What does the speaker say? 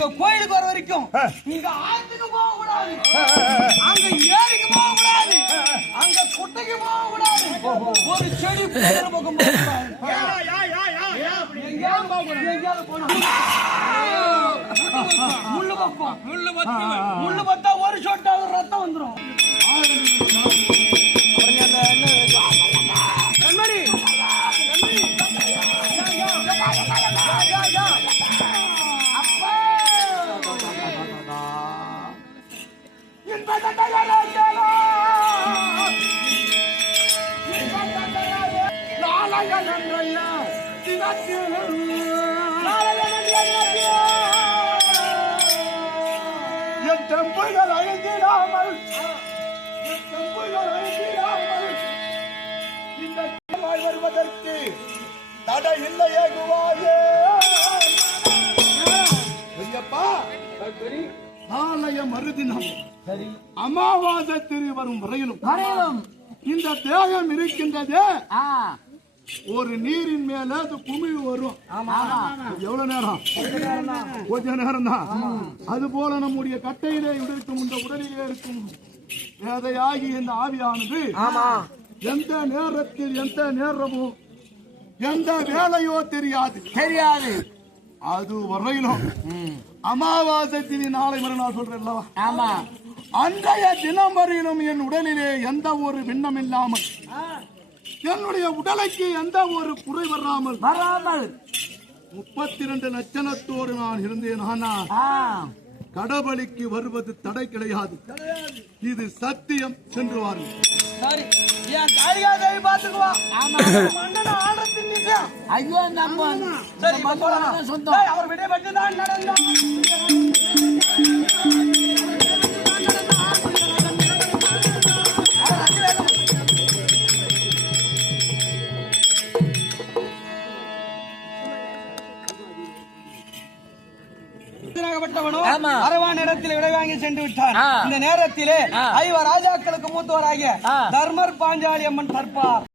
நாங்க கோயிலுக்கு வர வரைக்கும் நீங்க ஆத்துக்கு போக கூடாது, அங்க ஏரிக்கு போக கூடாது, அங்க குட்டைக்கு போக கூடாது, ஒரு செடி பக்கம் போக கூடாது. முள்ளு பத்தா ஒரு சொட்டாவது ரத்தம் வந்துடும். என் தெம்புகள் அழிந்திடாமல் இந்த வருவதற்கு தடை இல்லையே குவாயே. பெரியப்பா, நாளைய மறுதினம் அமாவாசை திரு வரும் வரையிலும் இந்த தேகம் இருக்கின்றதே, ஒரு நீரின் மேல அது குமிழ் வரும். எவ்வளவு நேரம்? கொஞ்ச நேரம் தான். அது போல நம்முடைய கட்டையிலே இருக்கும், இந்த உடலிலே இருக்கும் வேதையாகி இந்த ஆவியானது எந்த நேரத்தில் எந்த நேரமும் எந்த வேலையோ தெரியாது. அது வரையிலும் அமாவாசை தினி நாளை மறுநாள் சொல்றேன், அன்றைய தினம் வரையிலும் என் உடலிலே எந்த ஒரு விண்ணம் இல்லாமல், என்னுடைய உடலுக்கு எந்த ஒரு குறை வராமல் 32 லட்சணத்தோடு நான் இருந்தேன். ஆனால் கடவுளுக்கு வருவது தடை கிடையாது, இது சத்தியம். சென்று வாருங்கள். அரவான் இடத்தில் விடை வாங்கி சென்று விட்டார். இந்த நேரத்திலே 5 ராஜாக்களுக்கு மூத்தவராகிய தர்மர் பாஞ்சாலி அம்மன் தற்பார்.